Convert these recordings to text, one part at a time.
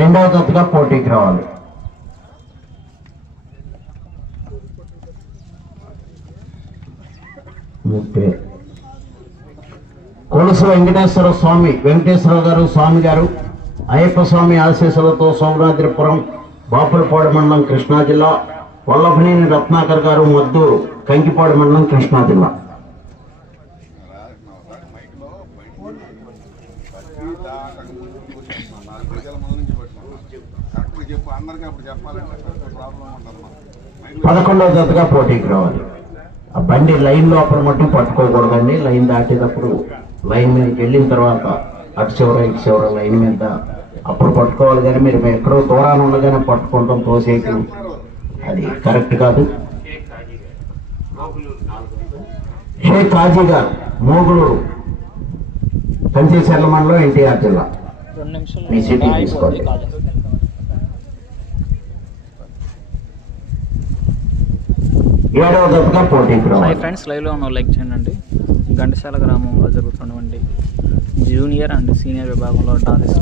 రెండవ జతగా పోటీకి రావాలి. కొలుసు వెంకటేశ్వర స్వామి వెంకటేశ్వర గారు స్వామి గారు అయ్యప్ప స్వామి ఆశీస్సులతో సోమనాద్రిపురం బాపులపాడు మండలం కృష్ణా జిల్లా వల్లభనేని రత్నాకర్ గారు మద్దూరు కంకిపాడు మండలం కృష్ణా జిల్లా. కరెక్ట్ చెప్పు అందరికీ అప్పుడు చెప్పాలంటే ప్రాబ్లం ఉంటుంది మనకి పదకొండవ జతగా పోటీకి రావాలి. ఆ బండి లైన్ లోపల మట్టు పట్టుకోకూడదండి. లైన్ దాటేటప్పుడు లైన్ మీదకి వెళ్ళిన తర్వాత అటు చివర ఇటు చివర లైన్ మీద అప్పుడు పట్టుకోవాలి కానీ మీరు ఎక్కడో దూరాన్ని ఉండగానే పట్టుకుంటాం తోసేయటం. అది కరెక్ట్ కాదు. షేక్ కాజీ గారు మోగులూరు కంచేచర్ల మండలం ఎన్టీఆర్ జిల్లా. మీ సీట్ తీసుకోండి. ఏడవ జతగా పోటీకి హాయ్ ఫ్రెండ్స్ లైవ్లో ఉన్న లైక్ చేయండి. ఘంటసాల గ్రామంలో జరుగుతున్నటువంటి జూనియర్ అండ్ సీనియర్ విభాగంలో ఫ్రెండ్స్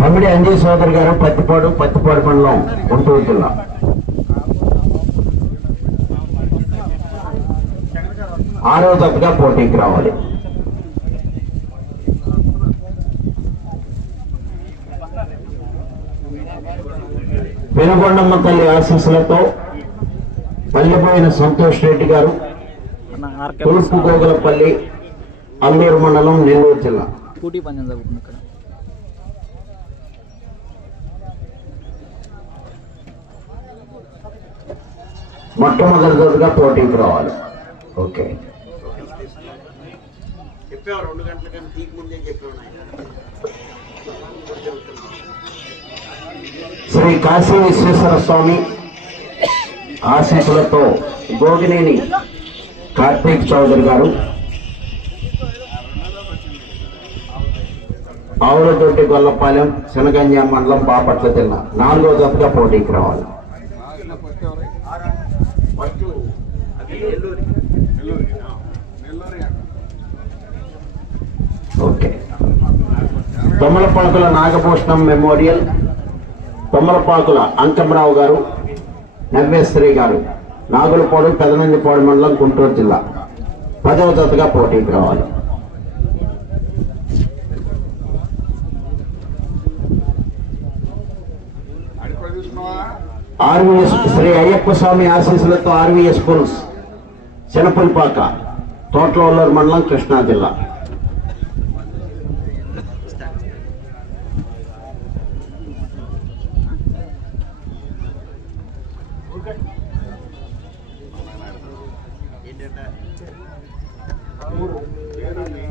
తమ్మిడి అంజయ్ సోదరి గారు పత్తిపాడు పత్తిపాడు మండలం గుంటూరు జిల్లా. ఆరవ జతగా పోటీకి రావాలి. వెనుగొండమ్మ తల్లి ఆశీస్సులతో పల్లిపోయిన సంతోష్ రెడ్డి గారు తూర్పు గోగులపల్లి అల్లూరు మండలం నెల్లూరు జిల్లా. పోటీ పందెం జరుగుతుంది ఇక్కడ మొట్టమొదటిగా పోటీకి రావాలి. ఓకే. శ్రీ కాశీ విశ్వేశ్వర స్వామి ఆశీస్సులతో గోగినేని కార్తీక్ చౌదరి గారు ఆవులతోటి గొల్లపాలెం శనగంజ మండలం బాపట్ల జిల్లా. నాలుగో జతగా పోటీకి రావాలి. ఓకే. తొమ్మలపాకుల నాగభూషణం మెమోరియల్ తొమ్మలపాకుల అంకమరావు గారు నవ్వేశ్వరి గారు నాగులపాడు పెదనందిపాడు మండలం గుంటూరు జిల్లా. పదవ జతగా పోటీకి రావాలి. ఆర్వీఎస్ శ్రీ అయ్యప్ప స్వామి ఆశీస్సులతో ఆర్వీఎస్ స్కూల్స్ శనపుల్పాక తోట్లవల్లూరు మండలం కృష్ణా జిల్లా.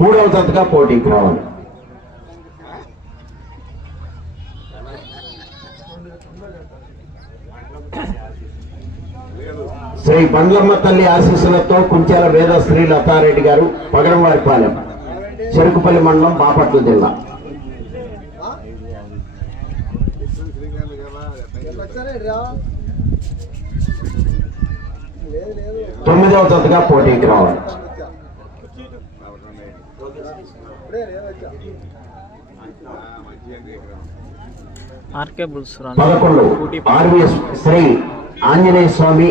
మూడవ జతగా పోటీకి రావాలి. శ్రీ బండ్లమ్మ తల్లి ఆశీస్సులతో కుంచాల వేద శ్రీ లతారెడ్డి గారు పగడంవారిపాలెం చెరుకుపల్లి మండలం బాపట్ల జిల్లా. తొమ్మిదవ జతగా పోటీకి రావాలి. ఆర్కే పోటీ ఆర్వీఎస్ శ్రీ ఆంజనేయ స్వామి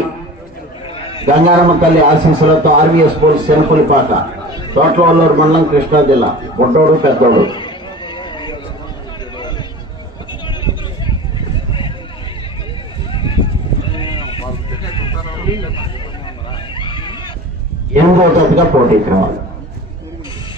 గంగారమ్మ తల్లి ఆశీస్సులతో ఆర్వీఎస్ స్కూల్ శనపులిపాక తోటవల్లూరు మండలం కృష్ణా జిల్లా బుడ్డోడు పెద్దోడు. ఎనిమిదవ జతగా పోటీకి రావాలి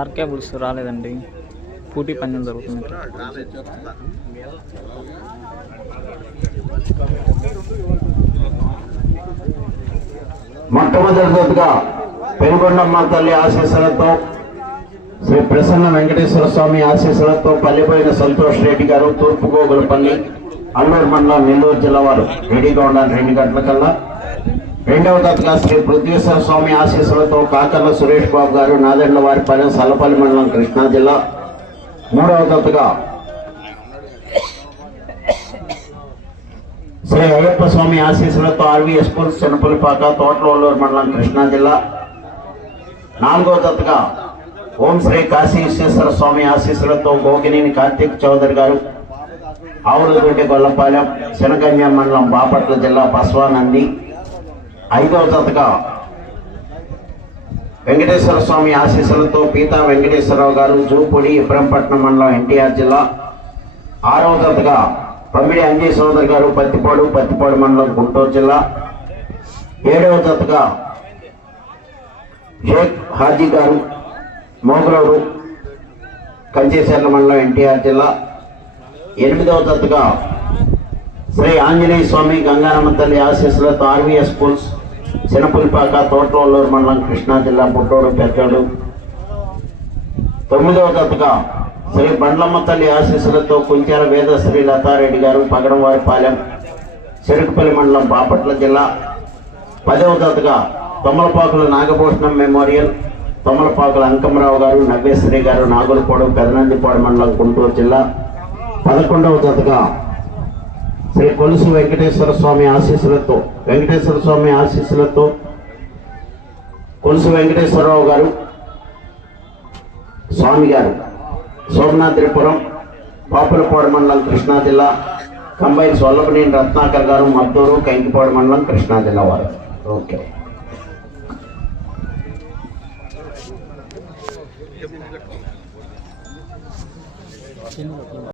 ఆర్కే బుల్స్ రాలేదండి. పూటీ పందెం జరుగుతుంది. మొట్టమొదటిగా పెనుగొండమ్మ తల్లి ఆశీస్సులతో శ్రీ ప్రసన్న వెంకటేశ్వర స్వామి ఆశీస్సులతో పల్లిపోయిన సంతోష్ రెడ్డి గారు తూర్పు గోగులపల్లి అల్లూరు మండలం నెల్లూరు జిల్లా వారు రెడీగా ఉండాలి రెండు గంటల కల్లా. రెండవ దత్తగా శ్రీ పృథ్వీశ్వర స్వామి ఆశీస్సులతో కాకర్ల సురేష్ బాబు గారు నాదెండ్ల వారిపల్లెం సల్లపల్లి మండలం కృష్ణా జిల్లా. మూడవ దత్తగా శ్రీ అయ్యప్ప స్వామి ఆశీస్సులతో ఆర్వీఎస్ స్కూల్ చిన్నపులిపాక తోటలూరు మండలం కృష్ణా జిల్లా. నాలుగవ దత్తగా ఓం శ్రీ కాశీ విశ్వేశ్వర స్వామి ఆశీస్సులతో గోగినేని కార్తీక్ చౌదరి గారు ఆవులదొడ్డి గొల్లపాలెం శనగంజ మండలం బాపట్ల జిల్లా బస్వానంది. ఐదవ తతగా వెంకటేశ్వర స్వామి ఆశీస్సులతో పీతా వెంకటేశ్వరరావు గారు జూపూడి ఇబ్రహంపట్నం మండలం ఎన్టీఆర్ జిల్లా. ఆరవ దత్తగా పమ్మిడి అంజయ్ సోదర్ గారు పత్తిపాడు పత్తిపాడు మండలం గుంటూరు జిల్లా. ఏడవ దత్తగా షేక్ హాజీ గారు మోగలూరు కంచేశ్వర మండలం ఎన్టీఆర్ జిల్లా. ఎనిమిదవ దత్తగా శ్రీ ఆంజనేయ స్వామి గంగారమ్మ తల్లి ఆశీస్సులతో ఆర్వీఎస్ స్కూల్స్ చిన్నపులిపాక తోటలూరు మండలం కృష్ణా జిల్లా పుట్టోడు పెద్దోడు. తొమ్మిదవ దత్తగా శ్రీ బండ్లమ్మ తల్లి ఆశీస్సులతో కుంచాల వేదశ్రీ లతారెడ్డి గారు పగడంవారిపాలెం చెరుకుపల్లి మండలం బాపట్ల జిల్లా. పదవ దత్తగా తొమ్మలపాకుల నాగభూషణం మెమోరియల్ తొమ్మలపాకుల అంకమరావు గారు నవ్వేశ్వరి గారు నాగులపాడు పెదనందిపాడు మండలం గుంటూరు జిల్లా. పదకొండవ దత్తగా శ్రీ కొలుసు వెంకటేశ్వర స్వామి ఆశీస్సులతో వెంకటేశ్వర స్వామి ఆశీస్సులతో కొలుసు వెంకటేశ్వరరావు గారు స్వామి గారు సోమనాథ్రిపురం పాపులపాడు మండలం కృష్ణా జిల్లా కంబైన్ సొల్లపనేని రత్నాకర్ గారు మద్దూరు కంకిపాడు మండలం కృష్ణా జిల్లా వారు. ఓకే.